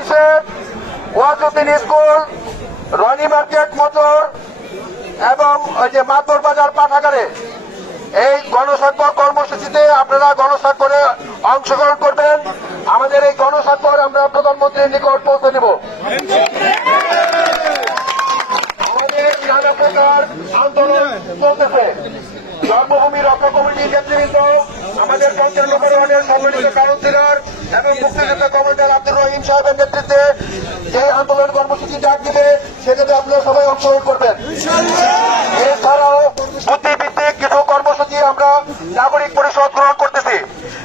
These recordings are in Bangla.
অফিসে, Wazuddin school, Roni market motor এবং ওই যে মাতর বাজার পাঠাগারে এই গণস্বাক্ষর কর্মসূচিতে আপনারা গণস্বাক্ষরে অংশগ্রহণ করবেন। আমাদের এই গণস্বাক্ষর আমরা প্রধানমন্ত্রীর নিকট পৌঁছে দেব। আমাদের নানা প্রকার আন্দোলন চলতেছে। জন্মভূমি রক্ষা কমিটির নেতৃবৃন্দ, আমাদের ৫৫ নম্বর ওয়ার্ডের সম্মানিত কাউন্সিলর এবং মুক্তিযোদ্ধা কমান্ডার আব্দুর রহিম সাহেবের নেতৃত্বে যে আন্দোলন কর্মসূচি ডাক দিবে সেটাতে আপনারা সবাই অংশগ্রহণ করবেন। এছাড়াও বুদ্ধিভিত্তিক কিছু কর্মসূচি আমরা নাগরিক পরিষদ গ্রহণ করতেছি।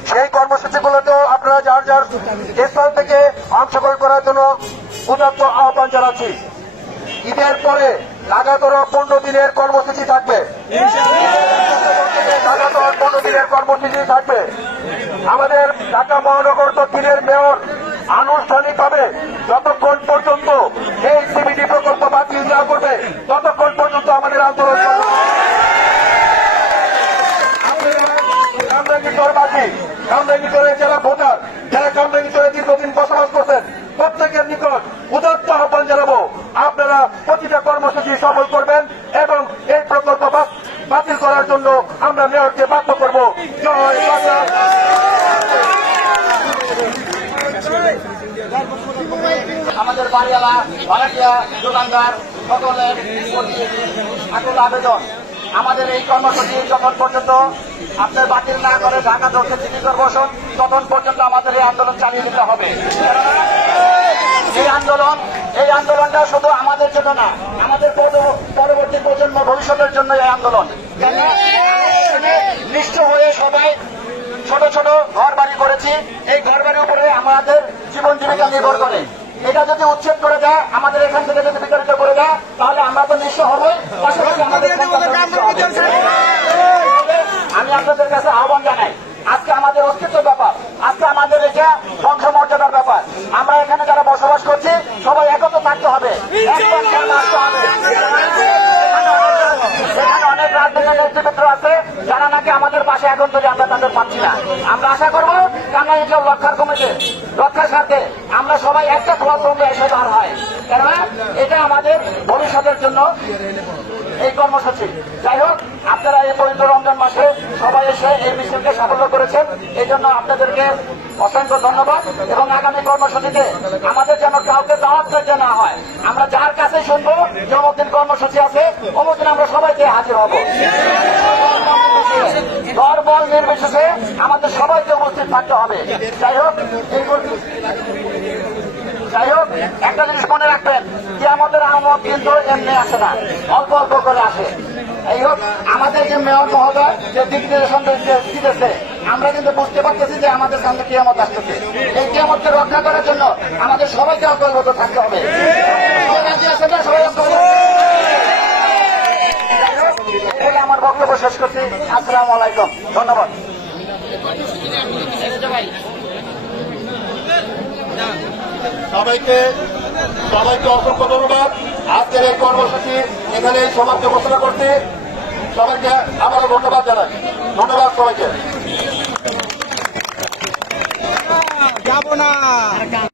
সেই কর্মসূচিগুলোতেও আপনারা যার যার স্থান থেকে অংশগ্রহণ করার জন্য উদাত্ত আহ্বান জানাচ্ছি। ঈদের পরে লাগাতার 15 দিনের কর্মসূচি থাকবে। লাগাতার 15 দিনের কর্মসূচি থাকবে। আমাদের ঢাকা মহানগর দক্ষিণের মেয়র আনুষ্ঠানিকভাবে যতক্ষণ পর্যন্ত এই সিবিডি প্রকল্প বাতিল না করবে ততক্ষণ পর্যন্ত আমাদের আন্দোলন চলবে। কামরাঙ্গীরচরে যারা ভোটার, যারা কামরাঙ্গীরচরে দীর্ঘদিন বসবাস করছেন, প্রত্যেকের নিকট উদাত্ত আহ্বান জানাবো, আপনারা প্রতিটা কর্মসূচি সফল করবেন এবং এই প্রকল্প বাতিল করার জন্য আমরা মেয়রকে বাধ্য করব। জয় বাংলা। আমাদের বাড়িওয়ালা, ভাড়াটিয়া, দোকানদার সকলের আকুল আবেদন, আমাদের এই কর্মসূচি যখন পর্যন্ত আপনার বাতিল না করে ঢাকা দক্ষিণ সিটি কর্পোরেশন, তখন পর্যন্ত আমাদের এই আন্দোলন চালিয়ে যেতে হবে। এই আন্দোলনটা শুধু আমাদের জন্য না, আমাদের পরবর্তী প্রজন্ম ভবিষ্যতের জন্য এই আন্দোলন। নিঃস্ব হয়ে সবাই ছোট ছোট ঘর বাড়ি করেছি, এই ঘর বাড়ির উপরে আমাদের জীবন জীবিকা নির্ভর করে। এটা যদি উচ্ছেদ করে দেয়, আমাদের এখান থেকে যদি বিতাড়িত করে দেয়, তাহলে আমরা তো নিঃস্ব হবই, পাশাপাশি আমাদের। আমি আপনাদের কাছে আহ্বান জানাই, আজকে আমাদের অস্তিত্বের ব্যাপার, আজকে আমাদের এটা বংশমর্যাদার ব্যাপার। আমরা এখানে যারা বসবাস করছি সবাই একত্র থাকতে হবে, এখানে অনেক রাজনৈতিক নেতৃবৃন্দ আছে যারা নাকি আমাদের পাশে এখন যদি আমরা তাদের পাচ্ছি না। আমরা আশা করবো কামরাঙ্গীরচর রক্ষার কমিটি রক্ষার সাথে আমরা সবাই একটা প্ল্যাটফর্মে এসে দাঁড় হয়, কেননা এটা আমাদের ভবিষ্যতের জন্য এই কর্মসূচি। যাই হোক, আপনারা এই পবিত্র রমজান মাসে সবাই এসে এই মিছিলকে সাফল্য করেছেন, এই জন্য আপনাদেরকে অসংখ্য ধন্যবাদ। এবং আগামী কর্মসূচিতে আমাদের যেন কাউকে দাওয়াত করতে না হয়, আমরা যার কাছে শুনবো যে অমুকদিন কর্মসূচি আছে, অমুকদিন আমরা সবাইকে হাজির হব। দলবল নির্বিশেষে আমাদের সবাইকে উপস্থিত থাকতে হবে। যাই হোক, একটা জিনিস মনে রাখবেন যে আমাদের আহমদ কিন্তু এমনি আসে না, অল্প অল্প করে আসে। এই হোক, আমাদের যে মেয়র মহোদয় যে ডিক্লারেশন দিতেছে, আমরা কিন্তু বুঝতে পারতেছি যে আমাদের সামনে কিয়ামত আসতেছে। এই কিয়ামতকে রক্ষা করার জন্য আমাদের সবাইকে ঐক্যবদ্ধ থাকতে হবে। আমার বক্তব্য শেষ করছি। আসসালামু আলাইকুম, ধন্যবাদ। সবাইকে অসংখ্য ধন্যবাদ। আজকের এই কর্মসূচি এখানে সমাপ্ত ঘোষণা করছি। সবাইকে আবারও ধন্যবাদ জানাই। ধন্যবাদ সবাইকে। যাব না।